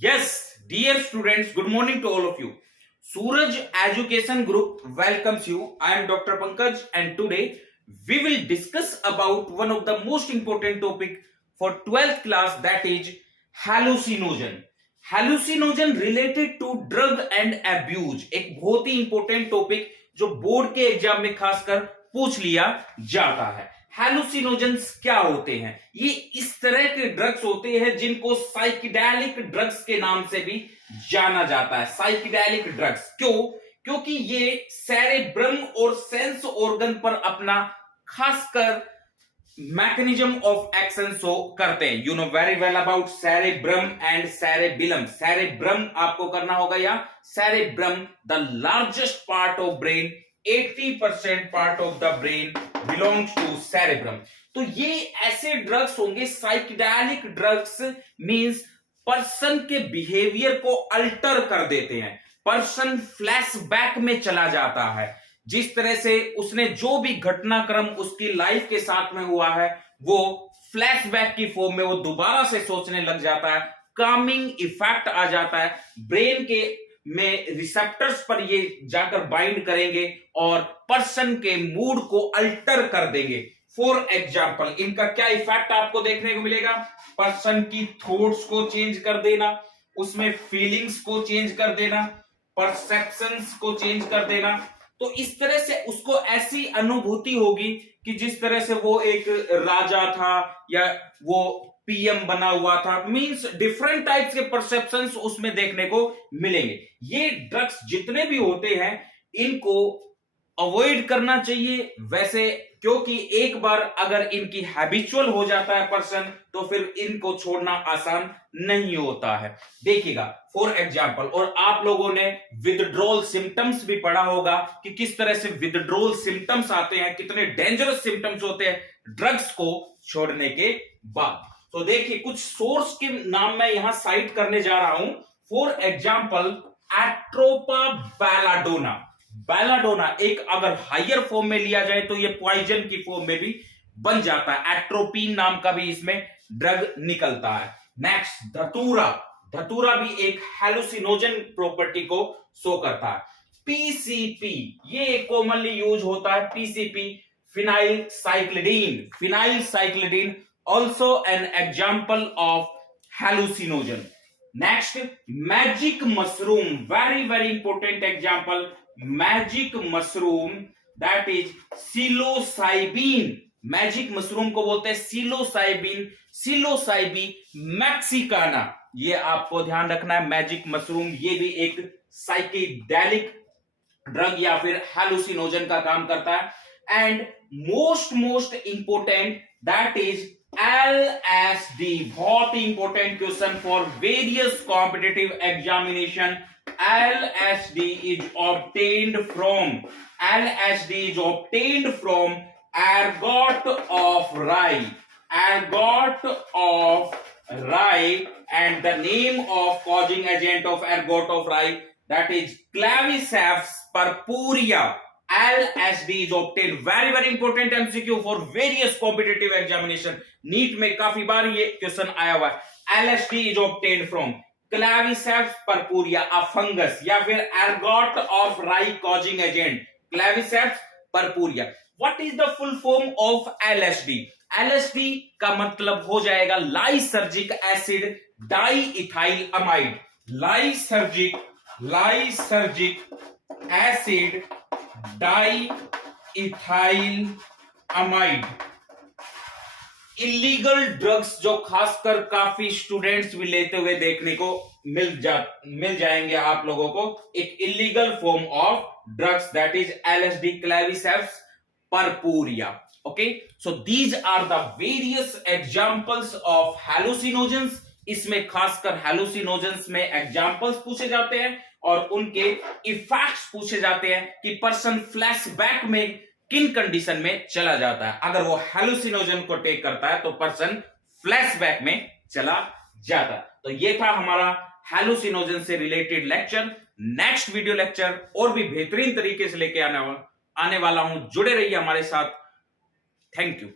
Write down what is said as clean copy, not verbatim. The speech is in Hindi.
Yes, dear students, good morning to all of you. Suraj Education Group welcomes you. I am Dr. Pankaj and today we will discuss about one of the most important topic for 12th class, that is hallucinogen. Hallucinogen related to drug and abuse, एक बहुत ही इंपॉर्टेंट टॉपिक जो बोर्ड के एग्जाम में खासकर पूछ लिया जाता है। हैलुसिनोजेंस क्या होते हैं? ये इस तरह के ड्रग्स होते हैं जिनको साइकिडेलिक ड्रग्स के नाम से भी जाना जाता है। साइकिडेलिक ड्रग्स क्यों? क्योंकि ये सेरेब्रम और सेंस ऑर्गन पर अपना खासकर मैकेनिज्म ऑफ एक्शन शो करते हैं। You know very well about cerebrum and cerebellum. Cerebrum आपको करना होगा या cerebrum, the largest part of brain, 80% part of the brain belongs to cerebrum. तो ये ऐसे ड्रग्स होंगे, साइकिडेलिक ड्रग्स मींस पर्सन के बिहेवियर को अल्टर कर देते हैं। पर्सन फ्लैशबैक में चला जाता है। जिस तरह से उसने जो भी घटनाक्रम उसकी लाइफ के साथ में हुआ है वो फ्लैशबैक की फॉर्म में वो दोबारा से सोचने लग जाता है। कामिंग इफेक्ट आ जाता है, ब्रेन के में रिसेप्टर्स पर ये जाकर बाइंड करेंगे और पर्सन के मूड को अल्टर कर देंगे। फॉर एग्जाम्पल इनका क्या इफेक्ट आपको देखने को मिलेगा? पर्सन की थॉट्स को चेंज कर देना, उसमें फीलिंग्स को चेंज कर देना, परसेप्शंस को चेंज कर देना। तो इस तरह से उसको ऐसी अनुभूति होगी कि जिस तरह से वो एक राजा था या वो पीएम बना हुआ था। मींस डिफरेंट टाइप्स के परसेप्शंस उसमें देखने को मिलेंगे। ये ड्रग्स जितने भी होते हैं इनको अवॉइड करना चाहिए वैसे, क्योंकि एक बार अगर इनकी हैबिचुअल हो जाता है पर्सन तो फिर इनको छोड़ना आसान नहीं होता है। देखिएगा फॉर एग्जाम्पल, और आप लोगों ने विथड्रॉल सिम्टम्स भी पढ़ा होगा कि किस तरह से विथड्रॉल सिम्टम्स आते हैं, कितने डेंजरस सिम्टम्स होते हैं ड्रग्स को छोड़ने के बाद। तो देखिए कुछ सोर्स के नाम मैं यहां साइट करने जा रहा हूं। For example Atropa belladonna. Belladonna एक अगर हायर फॉर्म में लिया जाए तो ये पॉइजन की फॉर्म में भी बन जाता है। एट्रोपिन नाम का भी इसमें ड्रग निकलता है। नेक्स्ट धतूरा। धतूरा भी एक हैलुसिनोजन प्रॉपर्टी को शो करता है। पीसीपी ये कॉमनली यूज होता है। PCP phencyclidine. Phencyclidine also an example of hallucinogen. Next, magic mushroom, very important example, magic mushroom, that is psilocybin. Magic mushroom को बोलते हैं psilocybin, psilocybe मैक्सिकाना। ये आपको ध्यान रखना है। मैजिक मशरूम ये भी एक साइकिडेलिक ड्रग या फिर हैलुसिनोजन का काम करता है। And most important that is LSD, बहुत ही important question for various competitive examination. LSD is obtained from ergot of rye. Ergot of rye, and the name of causing agent of ergot of rye, that is Claviceps purpurea. LSD is obtained, very important MCQ for various competitive examination. NEET में काफी बार ये क्वेश्चन आया हुआ है। LSD is obtained from Claviceps purpurea, a fungus, या फिर ergot of rye causing agent Claviceps purpurea. What is the full form of LSD? LSD का मतलब हो जाएगा lysergic acid diethyl amide. Lysergic acid diethyl amide. Illegal drugs जो खासकर काफी स्टूडेंट्स भी लेते हुए देखने को मिल जाएंगे आप लोगों को। एक illegal form of drugs that is LSD, Claviceps purpurea. Okay, so these are the various examples of hallucinogens. इसमें खासकर हैलुसिनोजेंस में एग्जाम्पल्स पूछे जाते हैं और उनके इफेक्ट्स पूछे जाते हैं कि पर्सन फ्लैशबैक में किन कंडीशन में चला जाता है। अगर वो हैलुसिनोजन को टेक करता है तो पर्सन फ्लैशबैक में चला जाता है। तो ये था हमारा हैलुसिनोजन से related lecture. Next video lecture और भी बेहतरीन तरीके से लेके आने वाला हूं। जुड़े रहिए हमारे साथ। Thank you.